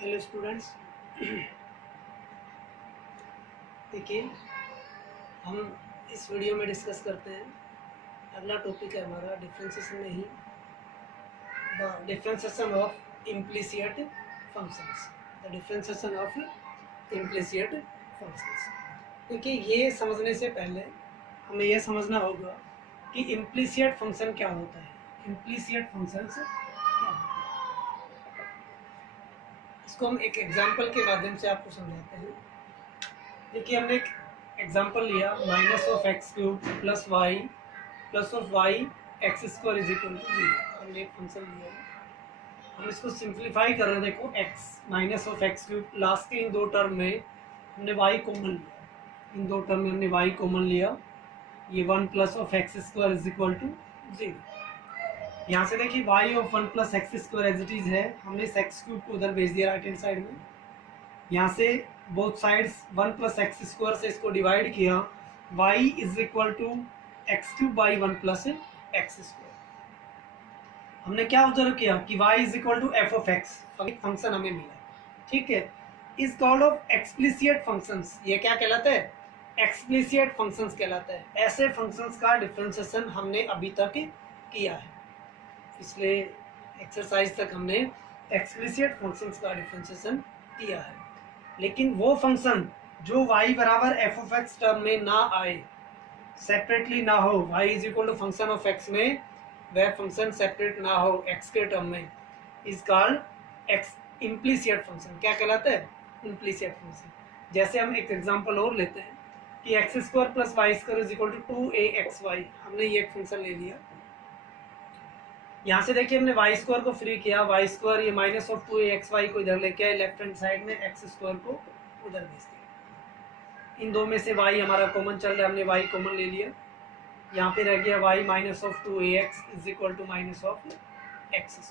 Hello students. देखिए, हम इस वीडियो में डिस्कस करते हैं। अगला टॉपिक है हमारा डिफरेंशिएशन में ही the differentiation of implicit functions. The differentiation of implicit functions. देखिए, ये समझने से पहले हमें यह समझना होगा कि इम्प्लिसिट फंक्शन क्या होता है। इम्प्लिसिट फंक्शंस क्या होता है, इसको हम एक एग्जाम्पल के माध्यम से आपको समझाते हैं। देखिए, हमने एक एग्जाम्पल लिया -(x³ + y + y x² = 0। हमने एक फंक्शन लिया है, हम इसको सिंप्लीफाई कर रहे हैं। देखो x -(x³) लास्ट के इन दो टर्म में हमने y कॉमन लिया, इन दो टर्म में हमने y कॉमन लिया, ये 1 + (x² = 0। यहाँ से देखिए y of 1 + (x² as it is है, हमने इस x³ को उधर भेज दिया राइट हैंड साइड में। यहाँ से बोथ साइड्स 1 + (x² से इसको डिवाइड किया, y = (x³ / 1 + (x²)। हमने क्या ऑब्जर्व किया कि y = f(x) फंक्शन हमें मिला, ठीक है। Is called off explicit functions. ये क्या कहलाता है? एक्सप्लिसिट फंक्शंस कहलाता है। ऐसे फंक्शंस का डिफरेंशिएशन हमने अभी तक किया है, पिछले एक्सरसाइज तक हमने एक्सप्लिसिट फंक्शंस का डिफरेंशिएशन किया है। लेकिन वो फंक्शन जो y बराबर f(x) टर्म में ना आए, सेपरेटली ना हो, y = फंक्शन ऑफ x में वह फंक्शन सेपरेट ना हो x के टर्म में, इज कॉल्ड इम्प्लिसिट फंक्शन। क्या कहलाता है? Implicit function. जैसे हम एक एग्जांपल और लेते हैं कि (x² + y² = 2axy। हमने ये एक फंक्शन ले लिया, यहाँ से देखिए हमने y² को फ्री किया, y² ये -(2axy) को इधर लेके आए, लेफ्ट हैंड साइड में x² को उधर भेज दिया। इन दो में से y हमारा कॉमन चल रहा है, हमने y कॉमन ले लिया, यहाँ पे रह गया y -(2ax) = (x²).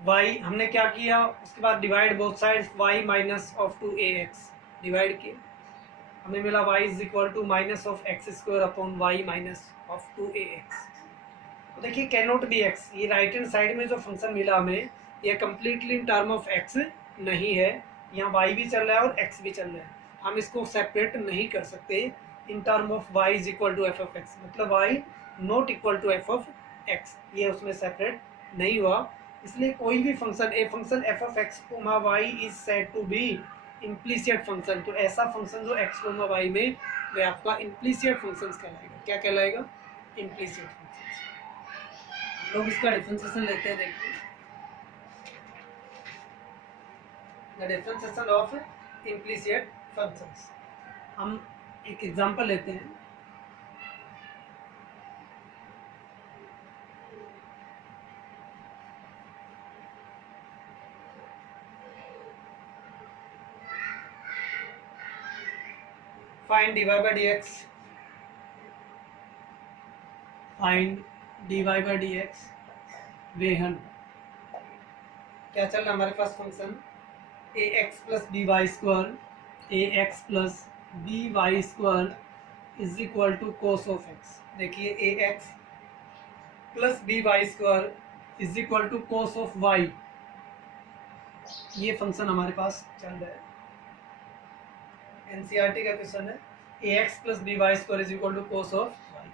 y हमने क्या किया, उसके बाद divide both sides, y -(2ax) divide किया, हमें मिला y = (x²/y -(2ax)। तो देखिए कैन नॉट बी x, ये राइट हैंड साइड में जो फंक्शन मिला हमें, ये completely in term of x नहीं है। यहाँ y भी चल रहा है और x भी चल रहा है, हम इसको सेपरेट नहीं कर सकते in term of y = f(x), मतलब y not equal to f(x), ये उसमें सेपरेट नहीं हुआ। इसलिए कोई भी function a function f(x, y is said to be implicit function. तो ऐसा फंक्शन जो x, y में, वह आपका इम्प्लिसिट फंक्शन कहलाएगा। क्या कहलाएगा? Implicit function. लोग इसका डिफरेंशिएशन लेते हैं। देखिए, the differentiation of implicit functions. हम एक एग्जांपल लेते हैं। Find dy by dx, find dy by dx वेहन। क्या चल रहा है हमारे पास function ax + by², ax + by² = cos of x। देखिए ax + by² = cos of y, ये फंक्शन हमारे पास चल रहा है। एनसीईआरटी का क्वेश्चन है, ax + by² = cos of y।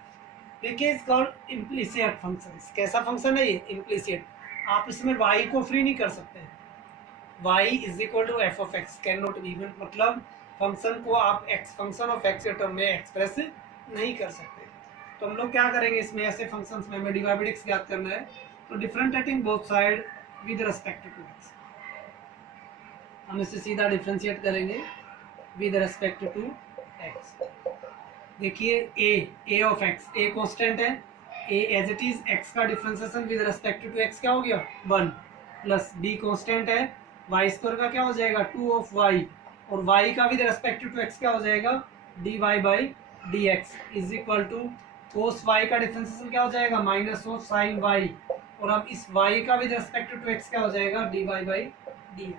देखिए इस कॉल्ड इम्प्लिसिट फंक्शंस। कैसा फंक्शन है ये? इम्प्लिसिट। आप इसमें y को फ्री नहीं कर सकते, y = f(x) can not be, मतलब फंक्शन को आप फंक्शन ऑफ x के टर्म में एक्सप्रेस नहीं कर सकते। तो हम लोग क्या करेंगे, इसमें ऐसे फंक्शंस में हमें dy by dx ज्ञात करना है, तो differentiating both side with respect to x, हम इसे सीधा डिफरेंशिएट करेंगे विद रिस्पेक्ट टू x। देखिए a of x, a constant है, a as it is, x का differentiation with respect to x क्या हो गया? 1, प्लस b कांस्टेंट है, y² का क्या हो जाएगा? 2 ऑफ y, और y का विद रिस्पेक्ट टू x क्या हो जाएगा? dy by dx = cos y का डिफरेंशिएशन क्या हो जाएगा? -(sin y), और अब इस y का विद रिस्पेक्ट टू x क्या हो जाएगा? dy by dx।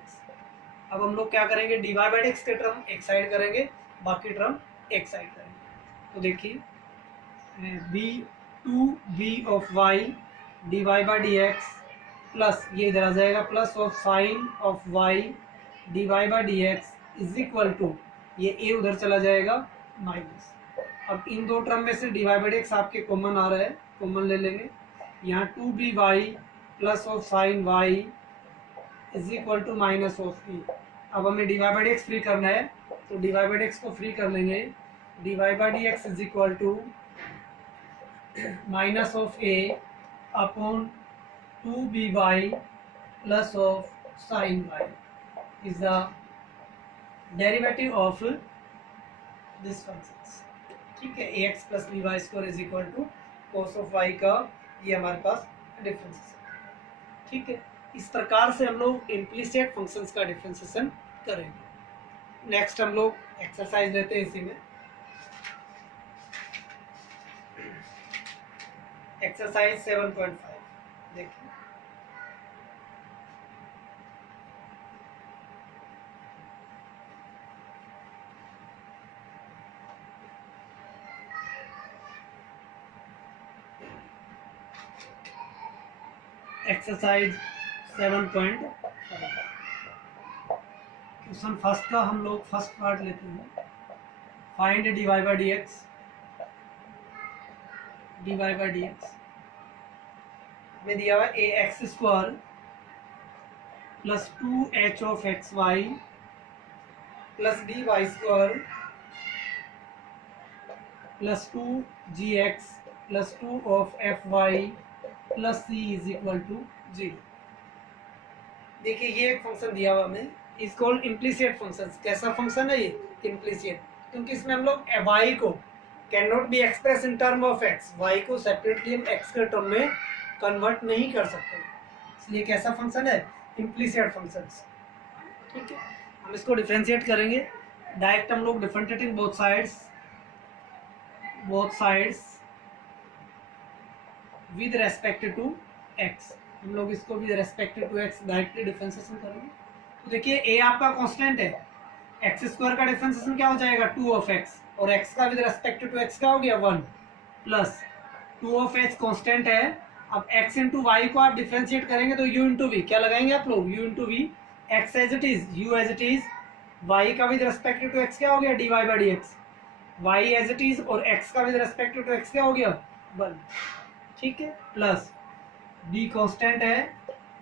अब हम लोग क्या करेंगे, dy by dx के टर्म एक साइड करेंगे, बाकी टर्म एक साइड करेंगे। तो देखिए b2b of y dy by dx plus ये इधर आ जाएगा plus of sine of y d y by D x is equal to ये ए उधर चला जाएगा माइनस। अब इन दो टर्म में से d y by D x आपके कॉमन आ रहा है, कॉमन ले लेंगे। यहाँ two b y plus of sine y is equal to minus of e. अब हमें d y by D x free करना है, तो d y by D x को फ्री कर लेंगे। D y by D x is equal to minus of a upon two b y plus of sine y is the derivative of this function. ठीक है, a x plus b y square is equal to cos of y का ये हमारे पास difference है। ठीक है, इस प्रकार से हम लोग इम्प्लीसिट फंक्शंस का डिफरेंशिएशन करेंगे। नेक्स्ट हम लोग एक्सरसाइज लेते हैं इसी में। एक्सरसाइज 7.5 देखिए। एक्सरसाइज 7.5 क्वेश्चन फर्स्ट का हम लोग फर्स्ट पार्ट लेते हैं। Find d y by D x. D y by D x में दिया हुआ a x square plus two h of x y plus d y square plus two g x plus two of f y plus c is equal to 0। देखिए ये एक function दिया हुआ हमें, is called implicit function. कैसा function है ये? Implicit, क्योंकि इसमें हम लोग वाई को can not be express in term of x, y को सेपरेटली हम एक्स के टर्म में कन्वर्ट नहीं कर सकते, इसलिए कैसा फंक्शन है? Implicit function. ठीक है, हम इसको डिफरेंशिएट करेंगे डायरेक्ट। हम लोग differentiating both sides with respect to x. हम लोग इसको with respect to x directly differentiation करेंगे। तो देखिए ए आपका कांस्टेंट है, एक्स स्क्वायर का डिफरेंशिएशन क्या हो जाएगा? 2 ऑफ एक्स, और एक्स का विद रेस्पेक्ट टू एक्स क्या हो गया? 1 प्लस 2 ऑफ एक्स कांस्टेंट है। अब x इंटू वाई को आप डिफरेंशिएट करेंगे तो u इंटू वी, क्या लगाएंगे आप लोग? u into v, x as it is, u as it is, y का विद रेस्पेक्ट टू x क्या हो गया? dy by D x, y as it is, और x का विद रेस्पेक्ट टू x क्या हो गया? 1। ठीक है, प्लस b कांस्टेंट है,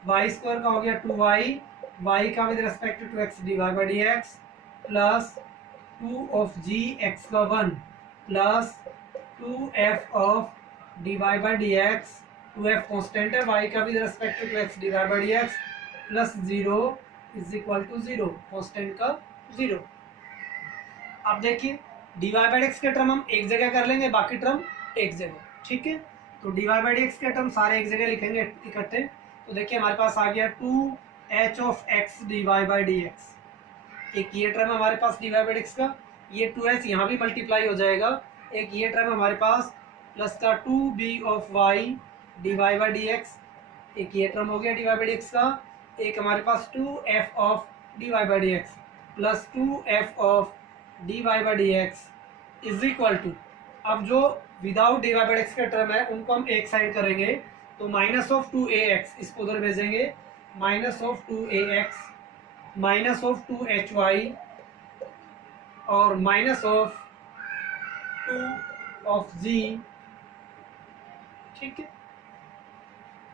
y स्क्वायर का हो गया 2y, y का with respect to x dy by D x plus 2 of g x का 1 plus 2f of dy by D x, 2f constant है, y का with respect to x dy by D x plus 0 is equal to 0, constant का 0। अब देखिए dy by D x के term हम एक जगह कर लेंगे, बाकी टर्म एक जगह। ठीक है, तो dy बाई डी एक्स के टर्म सारे एक जगह लिखेंगे इकट्ठे। तो देखिए हमारे पास आ गया 2h of x dy by D x. एक ये टर्म हमारे पास dy बाई डी एक्स का, ये 2h यहाँ भी मल्टीप्लाई हो जाएगा। एक ये टर्म हमारे पास प्लस का 2b of y dy by D x, एक ये टर्म हो गया dy बाई डी एक्स का। एक हमारे पास 2f of dy by D x plus 2f of dy by D x is equal to, अब जो without dy by D x का टर्म है उनको हम एक साइड करेंगे, तो माइनस ऑफ 2ax इसको उधर भेजेंगे, minus of 2ax minus of 2hy और माइनस ऑफ 2 ऑफ g। ठीक है,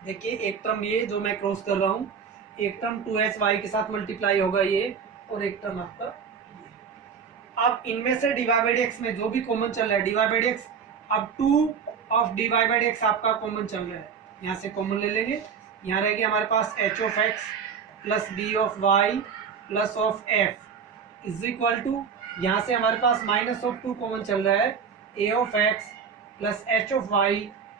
देखिए एक टर्म ये जो मैं क्रॉस कर रहा हूँ, एक टर्म 2hy के साथ मल्टीप्लाई होगा ये, और एक टर्म आपका ये। अब इनमें से dy बाई डी एक्स में जो भी कॉमन चल रहा है dy बाई डी एक्स, अब 2 of dy by D x आपका कॉमन चल रहा है, यहाँ से कॉमन ले लेंगे। यहाँ रहेगी हमारे पास h of x plus b of y plus of f is equal to, यहाँ से हमारे पास माइनस ऑफ 2 कॉमन चल रहा है, a of x plus h of y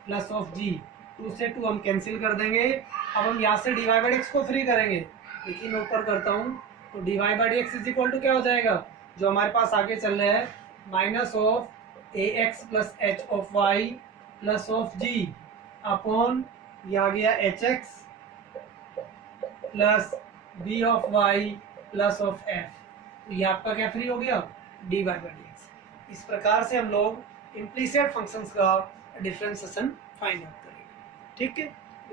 plus of g, 2 से 2 हम कैंसिल कर देंगे। अब हम यहाँ से dy बाई डी एक्स को फ्री करेंगे, लेकिन मैं ऊपर करता हूँ, तो dy by D x is equal to क्या हो जाएगा? जो हमारे पास आगे चल रहा है minus of ax plus h of y plus of g upon ये आ गया hx plus b of y plus of f। ये आपका क्या फ्री हो गया? dy by D x. इस प्रकार से हम लोग इम्प्लीसिट फंक्शंस का डिफरेंशिएशन फाइंड आउट करेंगे। ठीक है,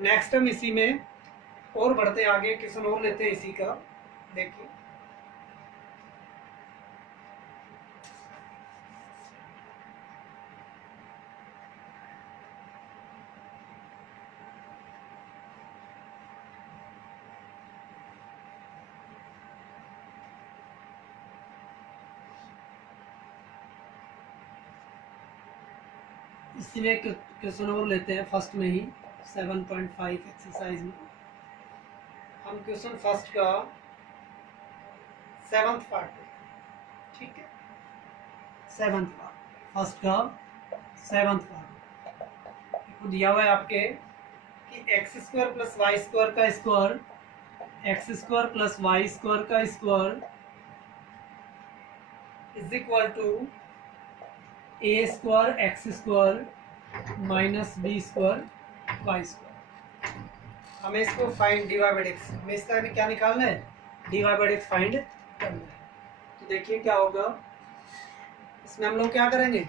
नेक्स्ट हम इसी में और बढ़ते आगे, क्वेश्चन और लेते हैं इसी का। देखिए इसी में क्वेश्चन और लेते हैं फर्स्ट में ही 7.5 एक्सरसाइज में। हम क्वेश्चन फर्स्ट का 7th पार्ट, ठीक है, 7th पार्ट, फर्स्ट का 7th पार्ट दिया हुआ है आपके कि x square plus y square का square, x square plus y square का square is equal to a square x square minus b square y square. हमें इसको फाइंड dy बाई एक्स, हमें इसका क्या निकालना है, dy बाई एक्स फाइंड करना है। तो देखिए क्या होगा, इसमें हम लोग क्या करेंगे,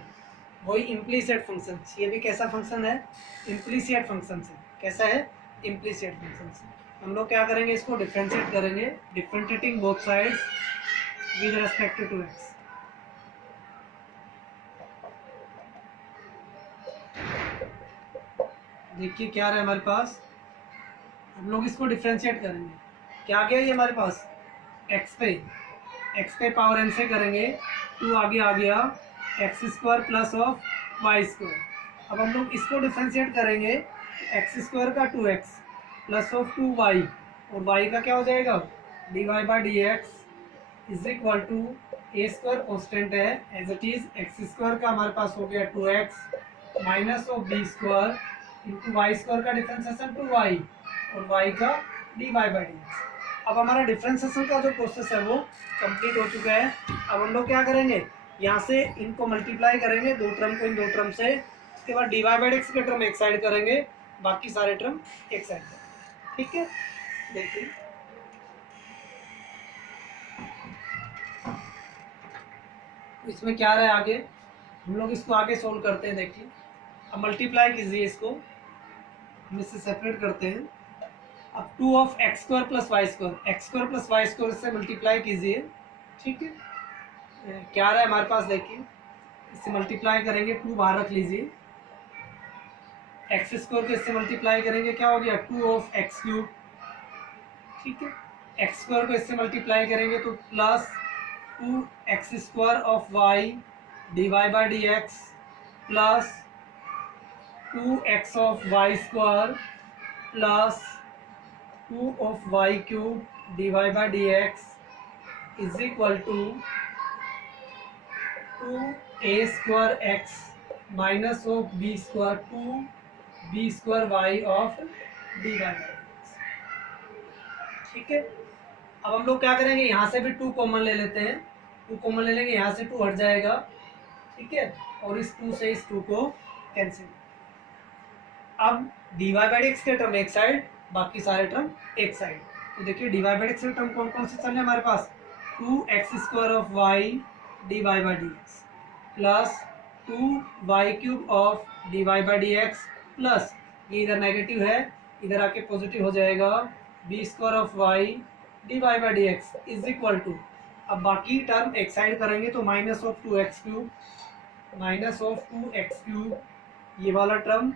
वही इम्प्लीसिट फंक्शन, ये भी कैसा फंक्शन है, इम्प्लीसिट फंक्शन से, कैसा है, इम्प्लीसिट फंक्शन से हम लोग क्या करेंगे, इसको डिफरेंशिएट करेंगे, differentiating both sides with respect to x. देखिए क्या रहा है हमारे पास, हम लोग इसको डिफरेंशिएट करेंगे, क्या गया ये हमारे पास, एक्स पे पावर एन से करेंगे, 2 आगे आ गया, x square plus of y square. अब हम लोग इसको डिफरेंशिएट करेंगे, एक्स स्क्वायर का 2x प्लस ऑफ 2y, और y का क्या हो जाएगा, dy by D x is equal to a square constant है as it is, x square का हमारे पास हो गया 2x minus of b square into y square का डिफरेंशिएशन 2y, और y का dy बाई डी एक्स। अब हमारा डिफरेंशिएशन का जो प्रोसेस है वो कंप्लीट हो चुका है। अब हम लोग क्या करेंगे, यहाँ से इनको मल्टीप्लाई करेंगे, दो टर्म को इन दो टर्म से, उसके बाद dy बाई एक्स के टर्म एक साइड करेंगे, बाकी सारे टर्म एक साइड करेंगे, ठीक है। देखिए इसमें क्या रहा है आगे, हम लोग इसको आगे सोल्व करते हैं। देखिए अब मल्टीप्लाई कीजिए इसको, हम इससे सेपरेट करते हैं। अब 2 of x square plus y square, x square plus y square से मल्टीप्लाई कीजिए, ठीक है। क्या रहा है हमारे पास, देखिए इससे मल्टीप्लाई करेंगे, 2 बाहर रख लीजिए, एक्स स्क्वायर को इससे मल्टीप्लाई करेंगे, क्या हो गया 2 ऑफ एक्स क्यूब, ठीक है। एक्स स्क्वायर को इससे मल्टीप्लाई करेंगे तो plus 2 x square of y d y by D x plus 2 x of y square plus 2 of y cube d y by D x is equal to 2 a square x minus of b square 2 b square y of d y by, ठीक है। अब हम लोग क्या करेंगे, यहाँ से भी 2 कॉमन ले लेते हैं, 2 कॉमन ले लेंगे, यहाँ से 2 हट जाएगा, ठीक है, और इस 2 से इस 2 को कैंसिल। अब dy बाई एक्स के टर्म एक साइड, बाकी सारे टर्म एक साइड। तो देखिए dy बाई एक्स के टर्म कौन कौन से चल रहे हैं हमारे पास, 2 x square of y d y by D x plus 2 y cube of d y by D x plus, ये इधर नेगेटिव है, इधर आके पॉजिटिव हो जाएगा, b square of y d y by D x is equal to, अब बाकी term एक साइड करेंगे तो minus of 2 x cube, minus of 2 x cube, ये वाला term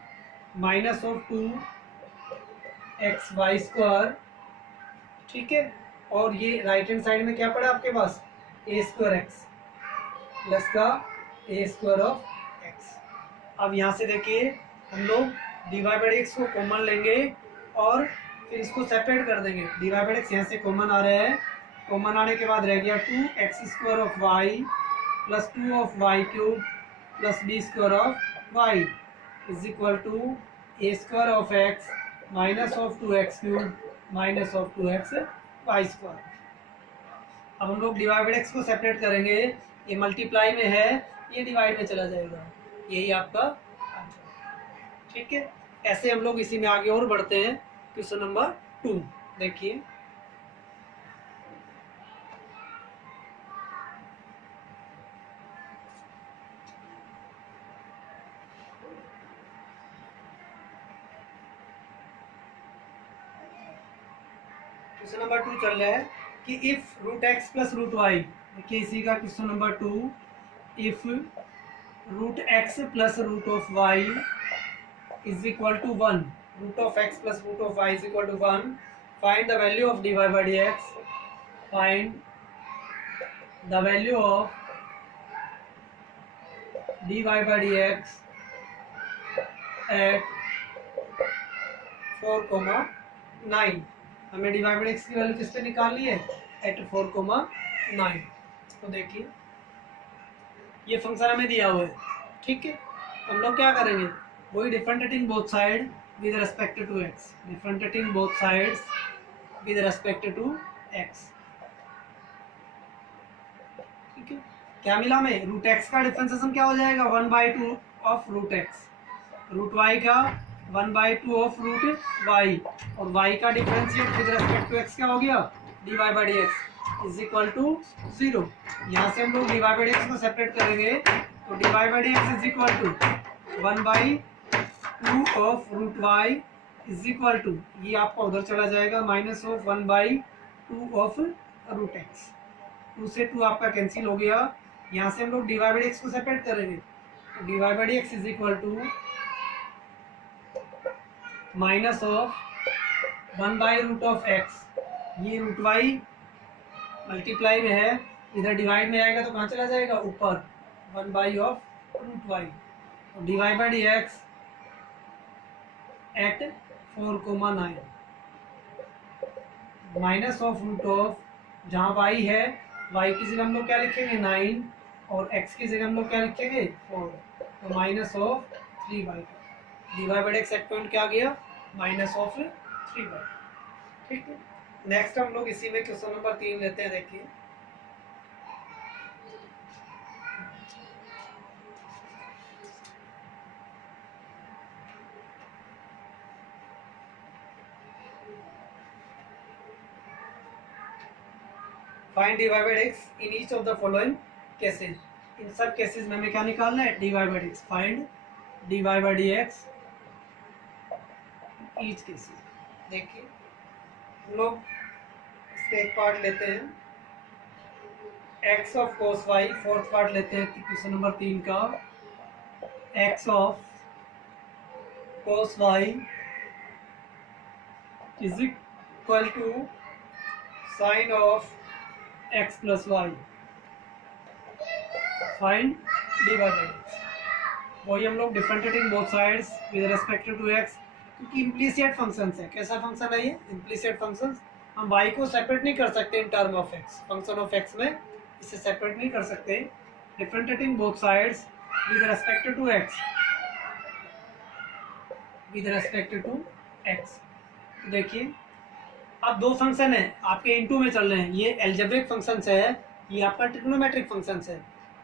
minus of 2 x y square, ठीक है। और ये राइट हैंड साइड में क्या पड़ा आपके पास, ए स्क्वायर एक्स प्लस का ए स्क्वायर ऑफ एक्स। अब यहाँ से देखिए हम लोग डी वाई बाई एक्स को कॉमन लेंगे और फिर इसको सेपरेट कर देंगे, डी वाई बाई एक्स यहाँ से कॉमन आ रहा है, कॉमन आने के बाद रह गया 2 x square of y plus 2 of y cube plus b square of y is equal to a square of x minus of 2 x cube minus of 2 x y square. अब हम लोग डिवाइड एक्स को separate करेंगे, ये multiply में है, ये divide में चला जाएगा, यही आपका आंसर, ठीक है। ऐसे हम लोग इसी में आगे और बढ़ते हैं। क्वेश्चन नंबर 2 देखिए, क्वेश्चन नंबर 2 चल रहा है कि if root x plus root y, देखिए इसी का question number 2, if root x plus root of y is equal to 1, root of x plus root of y is equal to 1, find the value of d y by D x, find the value of d y by D x at 4,9। हमें d y by x की value किस पे निकालनी है, eight 4,9। तो देखिए ये function हमें दिया हुआ है, ठीक है। हम लोग क्या करेंगे, वही differentiating both side with respect to x, differentiating both sides with respect to x, ठीक है। क्या मिला हमें, रूट एक्स का डिफरेंशिएशन क्या हो जाएगा, 1/2 of root x, root y का 1/2 ऑफ रूट वाई, और वाई का differentiate with respect to x क्या हो गया, d y by D x is equal to 0। यहाँ से हम लोग d y by D x को सेपरेट करेंगे, तो d y by D x is equal to 1/2 of root y is equal to, ये आपका उधर चला जाएगा, minus of 1/2 of root x, 2 से 2 आपका कैंसिल हो गया। यहाँ से हम लोग d y by D x को सेपरेट करेंगे, तो d y by D x is equal to minus of 1/रूट ऑफ एक्स, ये रूट वाई मल्टीप्लाई में है, इधर डिवाइड में आएगा तो कहाँ चला जाएगा, ऊपर 1 ऑफ रूट वाई, तो d y by D x at 4,9 minus of root of, जहाँ वाई है, वाई की जगह हम लोग क्या लिखेंगे 9, और एक्स की जगह हम लोग क्या लिखेंगे 4, तो minus of 3/, d y by D x set point क्या आ गया, माइनस ऑफ 3/, ठीक है। नेक्स्ट हम लोग इसी में क्वेश्चन नंबर 3 लेते हैं, देखिए find d y by D x in each of the following cases, इन सब केसेस में हमें क्या निकालना है, d y by D x, find d y by D x each cases. देखिए हम लोग इसका एक पार्ट लेते हैं, x of cos y, fourth part लेते हैं क्वेश्चन नंबर 3 का, x of cos y is equal to sine of x plus y, find d y by x. वही हम लोग differentiating both sides with respect to x, क्योंकि implicit functions है। कैसा function है ये, इम्प्लीसिट फंक्शंस, हम वाई को सेपरेट नहीं कर सकते in term of x, function of x में इसे सेपरेट नहीं कर सकते। Differentiating both sides with respect to x, with respect to x. देखिए अब दो फंक्शन है आपके इनटू में चल रहे हैं, ये एल्जेब्रिक फंक्शंस है, ये आपका ट्रिग्नोमेट्रिक फंक्शंस है।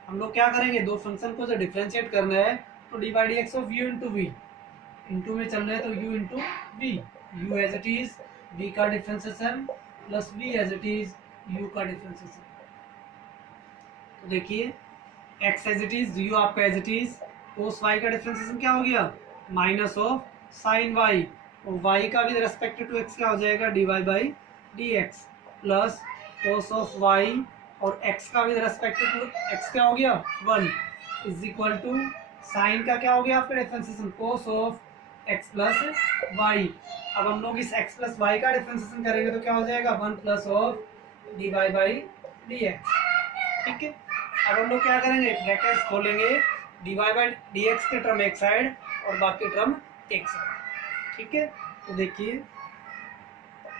हम लोग क्या करेंगे, दो फंक्शन को जो डिफरेंशिएट करना है, तो d by D x of u into v, into में चल रहे हैं तो u into v, u as it is v का differentiation plus v as it is u का डिफरेंशिएशन। तो देखिए x as it is, u आपका as it is, cos y का डिफरेंशिएशन क्या हो गया, माइनस ऑफ साइन y, और y का विद रेस्पेक्ट टू x क्या हो जाएगा, d y by D x, plus cos of y, और x का विद रेस्पेक्ट टू x क्या हो गया 1, इज इक्वल टू साइन का क्या हो गया आपका differentiation, cos of x plus y. अब हम लोग इस x प्लस वाई का डिफरेंशिएशन करेंगे तो क्या हो जाएगा, 1 plus of d y by D x, ठीक है। अब हम लोग क्या करेंगे, ब्रैकेट्स खोलेंगे, d y by D x के टर्म एक साइड और बाकी टर्म एक साइड, ठीक है। तो देखिए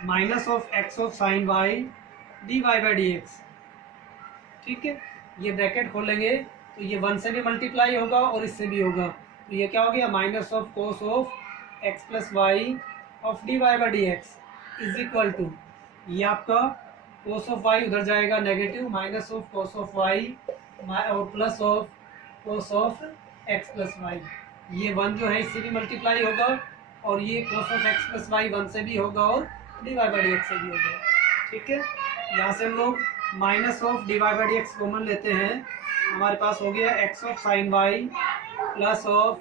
minus of x of sine y d y by D x, ठीक है। ये ब्रैकेट खोलेंगे तो ये 1 से भी मल्टीप्लाई होगा और इससे भी होगा, तो ये क्या हो गया, minus of cos of x plus y of d y by D x is equal to, ये आपका कोस ऑफ वाई उधर जाएगा negative, minus of cos of y और plus of cos of x plus y, ये 1 जो है इससे भी मल्टीप्लाई होगा, और ये cos of x plus y 1 से भी होगा और d y by D x से भी होगा, ठीक है। यहाँ से हम लोग minus of d y by D x common लेते हैं, हमारे पास हो गया x of sine y plus of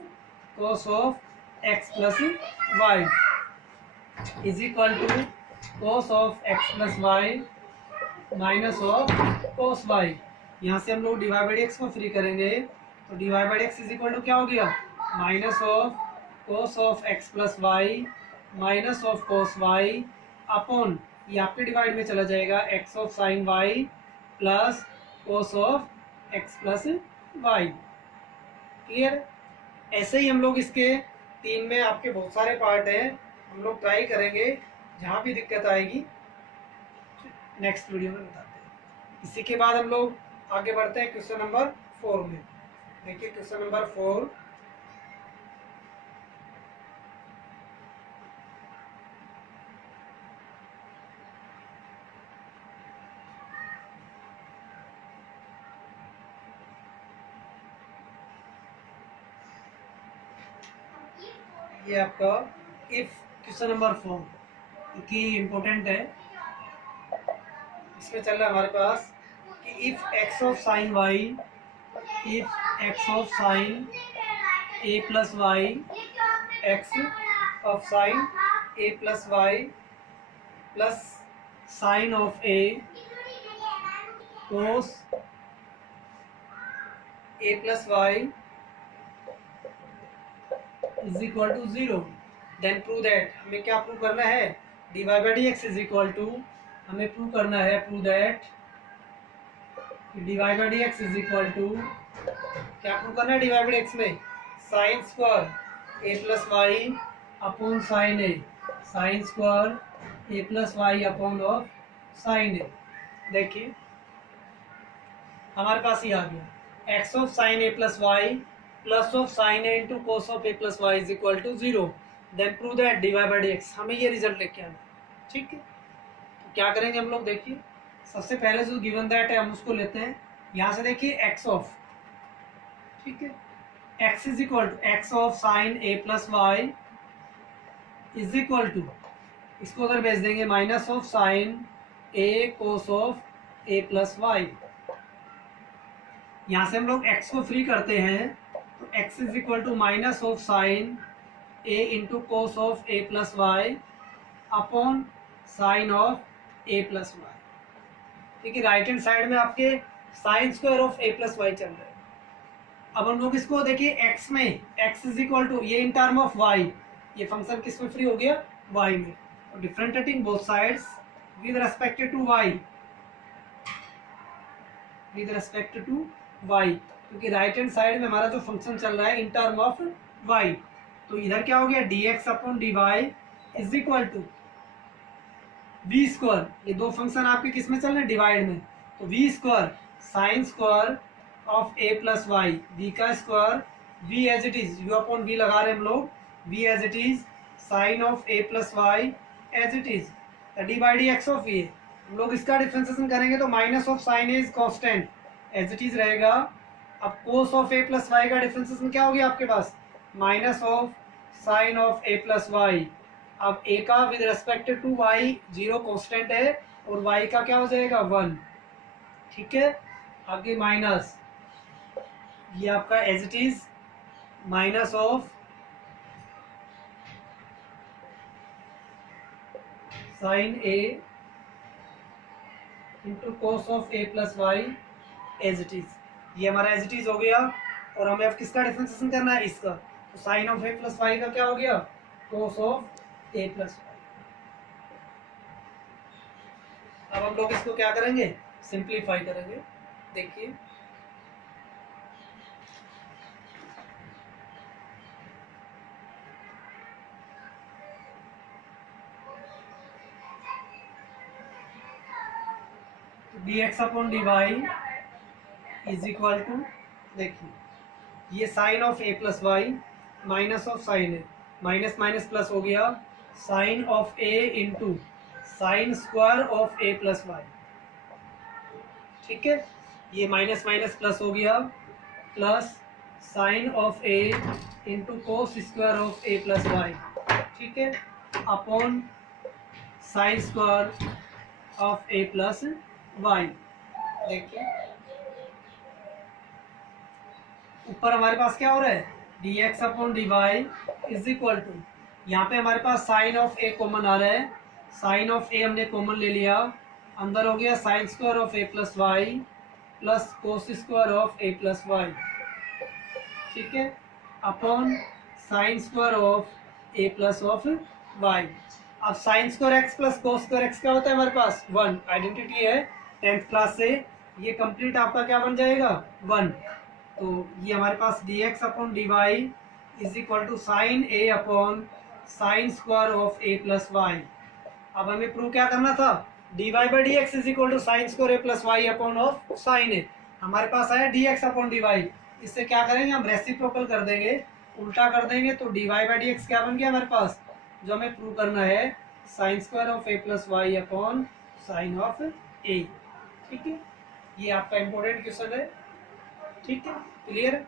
cos of x plus y is equal to cos of x plus y minus of cos y। यहाँ से हम लोग dy बाई डी एक्स को फ्री करेंगे तो dy by D x is equal to क्या हो गया, minus of cos of x plus y minus of cos y upon ये आपके डिवाइड में चला जाएगा x of sine y plus cos of x plus y. Clear. ऐसे ही हम लोग इसके 3 में आपके बहुत सारे पार्ट हैं, हम लोग ट्राई करेंगे, जहाँ भी दिक्कत आएगी नेक्स्ट वीडियो में बताते हैं। इसी के बाद हम लोग आगे बढ़ते हैं क्वेश्चन नंबर 4 में। देखिए क्वेश्चन नंबर 4, ये आपका इफ क्वेश्चन नंबर 4 की इम्पोर्टेंट है। इसमें चल रहा है हमारे पास कि if x of sine y, if x of sine a plus y, x of sine a plus y plus sine of a cos a plus y is equal to 0, then prove that. हमें क्या prove करना है, d y by D x is equal to, हमें prove करना है, prove that d y by D x is equal to, क्या prove करना है d y by D x में, sine square a plus y upon sine a, sine square a plus y upon of sine a. देखिए हमारे पास ये आ गया x of sine a plus y plus of sine a into cos of a plus y is equal to 0, then prove that d y by D x. हमें ये result लेके आना, ठीक है। तो क्या करेंगे हम लोग, देखिए सबसे पहले जो गिवन दैट है हम उसको लेते हैं। यहाँ से देखिए एक्स ऑफ, ठीक है, x is equal to x of sine a plus y is equal to, इसको उधर भेज देंगे, minus of sine a cos of a plus y. यहाँ से हम लोग एक्स को फ्री करते हैं तो x is equal to minus of sine a into cos of a plus y upon sine of a plus y. ठीक है, राइट हैंड साइड में आपके sine square of a plus y चल रहा है। अब हम लोग इसको देखिए एक्स में, एक्स इज इक्वल टू ये इन टर्म ऑफ वाई, ये फंक्शन किस में फ्री हो गया, वाई में। तो differentiating both sides with respect to y, with respect to y, क्योंकि राइट हैंड साइड में हमारा जो फंक्शन चल रहा है इन टर्म ऑफ वाई। तो इधर क्या हो गया, d x upon d y is equal to v square, ये दो फंक्शन आपके किस में चल रहे हैं, डिवाइड में। तो v square sine square of a plus y, v का square, v as it is, u upon v लगा रहे हैं हम लोग, v as it is sine of a plus y as it is, d by D x of a. हम लोग इसका differentiation करेंगे तो minus of sine a is constant as it is रहेगा। अब cos of a plus y का differentiation क्या हो गया आपके पास, minus of sine of a plus y. अब ए का with respect to y 0 constant है और वाई का क्या हो जाएगा 1, ठीक है। आगे माइनस, ये आपका as it is minus of sine a into cos of a plus y as it is, ये हमारा एज इट इज हो गया। और हमें अब किसका डिफरेंशिएशन करना है, इसका। तो sine of a plus y का क्या हो गया, cos of a plus y. अब हम लोग इसको क्या करेंगे, सिंप्लीफाई करेंगे। देखिए d x upon d y is equal to, देखिए ये sine of a plus y minus of sine a, minus minus plus हो गया, sine of a into sine square of a plus y, ठीक है। ये minus minus plus हो गया, plus sine of a into cos square of a plus y, ठीक है, upon sine square of a plus y. देखिए ऊपर हमारे पास क्या हो रहा है, d x upon d y is equal to, यहाँ पे हमारे पास साइन ऑफ ए कॉमन आ रहा है, साइन ऑफ ए हमने कॉमन ले लिया, अंदर हो गया sine square of a plus y plus cos square of a plus y, ठीक है, upon sine square of a plus of y. अब sine square x plus cos square x क्या होता है हमारे पास 1, आइडेंटिटी है 10th क्लास से, ये कंप्लीट आपका क्या बन जाएगा 1। तो ये हमारे पास dx upon dy is equal to sine a upon sine square of a plus y. अब हमें प्रूव क्या करना था, dy by D x is equal to sine square a plus y upon of sine a. हमारे पास आया dx upon dy, इससे क्या करेंगे हम रेसिप्रोकल कर देंगे, उल्टा कर देंगे, तो dy बाई डी एक्स क्या बन गया हमारे पास, जो हमें प्रूव करना है sine square of a plus y upon sine of a. ठीक है, ये आपका इंपॉर्टेंट क्वेश्चन है, ठीक है, क्लियर है।